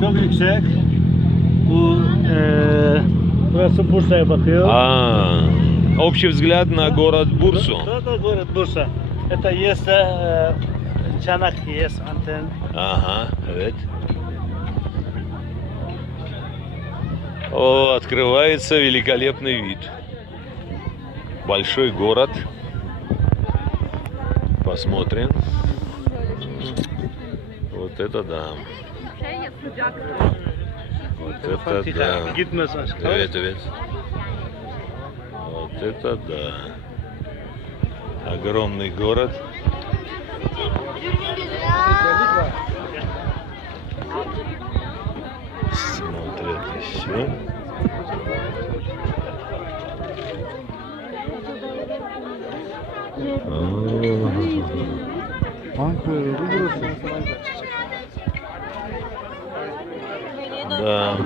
Çok yüksek. Bu burası Bursa'ya bakıyor. Общий взгляд на город Бурсу. Да, город Бурса. Это есть Çanak, есть антенн. Ага, evet. О, открывается великолепный вид. Большой город. Посмотрим. Вот это да. Вот это да. Gitmez aşkım. Evet, evet. Вот это да. Огромный город. Смотрят еще. Ankara burası. Да.